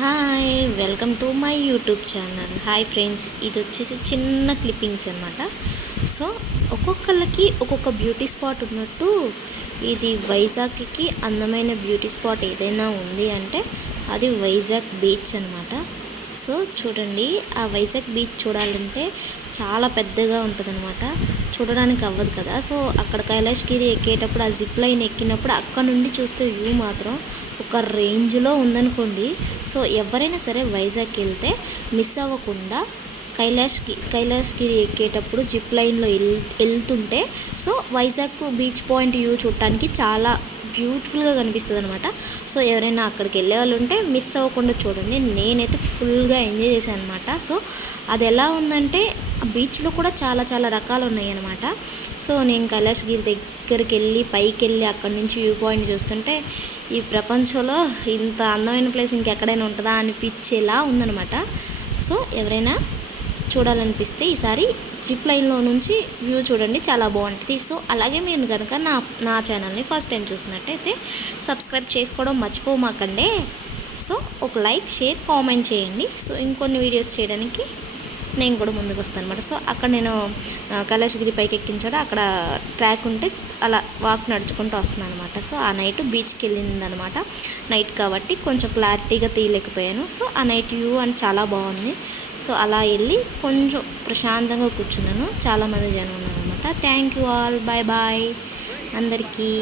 Hi welcome to my YouTube channel. Hi friends, ఇది వచ్చేసి చిన్న క్లిప్పింగ్స్ అనమాట. సో ఒక్కొక్కళ్ళకి ఒక్కొక్క బ్యూటీ స్పాట్ ఉన్నట్టు ఇది వైజాగ్కి అందమైన బ్యూటీ స్పాట్ ఏదైనా ఉంది అంటే అది వైజాగ్ బీచ్ అనమాట. సో చూడండి, ఆ వైజాగ్ బీచ్ చూడాలంటే చాలా పెద్దగా ఉంటుంది అనమాట, చూడడానికి అవ్వదు కదా. సో అక్కడ కైలాసగిరి ఎక్కేటప్పుడు ఆ జిప్ లైన్ ఎక్కినప్పుడు అక్కడ నుండి చూస్తే వ్యూ మాత్రం ఒక రేంజ్లో ఉందనుకోండి. సో ఎవరైనా సరే వైజాగ్కి వెళ్తే మిస్ అవ్వకుండా కైలాసగిరి ఎక్కేటప్పుడు జిప్ లైన్లో వెళ్తుంటే so Vizag beach point view చూడటానికి చాలా బ్యూటిఫుల్గా కనిపిస్తుంది అనమాట. సో ఎవరైనా అక్కడికి వెళ్ళే వాళ్ళు ఉంటే మిస్ అవ్వకుండా చూడండి. నేనైతే ఫుల్గా ఎంజాయ్ చేశాను అనమాట. సో అది ఎలా ఉందంటే బీచ్లో కూడా చాలా చాలా రకాలు ఉన్నాయి అనమాట. సో నేను కైలాసగిరి దగ్గరికి వెళ్ళి పైకి వెళ్ళి అక్కడి నుంచి వ్యూ పాయింట్ చూస్తుంటే ఈ ప్రపంచంలో ఇంత అందమైన ప్లేస్ ఇంకెక్కడైనా ఉంటుందా అనిపించేలా ఉందన్నమాట. సో ఎవరైనా చూడాలనిపిస్తే ఈసారి జిప్ లైన్లో నుంచి వ్యూ చూడండి, చాలా బాగుంటుంది. సో అలాగే మీరు కనుక నా ఛానల్ని ఫస్ట్ టైం చూసినట్టయితే సబ్స్క్రైబ్ చేసుకోవడం మర్చిపోమాకండి. సో ఒక లైక్, షేర్, కామెంట్ చేయండి. సో ఇంకొన్ని వీడియోస్ చేయడానికి నేను కూడా ముందుకు వస్తాను అనమాట. సో అక్కడ నేను కైలాసగిరి పైకి ఎక్కించాడు, అక్కడ ట్రాక్ ఉంటే అలా వాక్ నడుచుకుంటూ వస్తున్నాను అనమాట. సో ఆ నైట్ బీచ్కి వెళ్ళిందనమాట. నైట్ కాబట్టి కొంచెం క్లారిటీగా తీయలేకపోయాను. సో ఆ నైట్ వ్యూ అని చాలా బాగుంది. సో అలా వెళ్ళి కొంచెం ప్రశాంతంగా కూర్చున్నాను. చాలామంది జనం ఉన్నారనమాట. Thank you all, bye bye అందరికీ.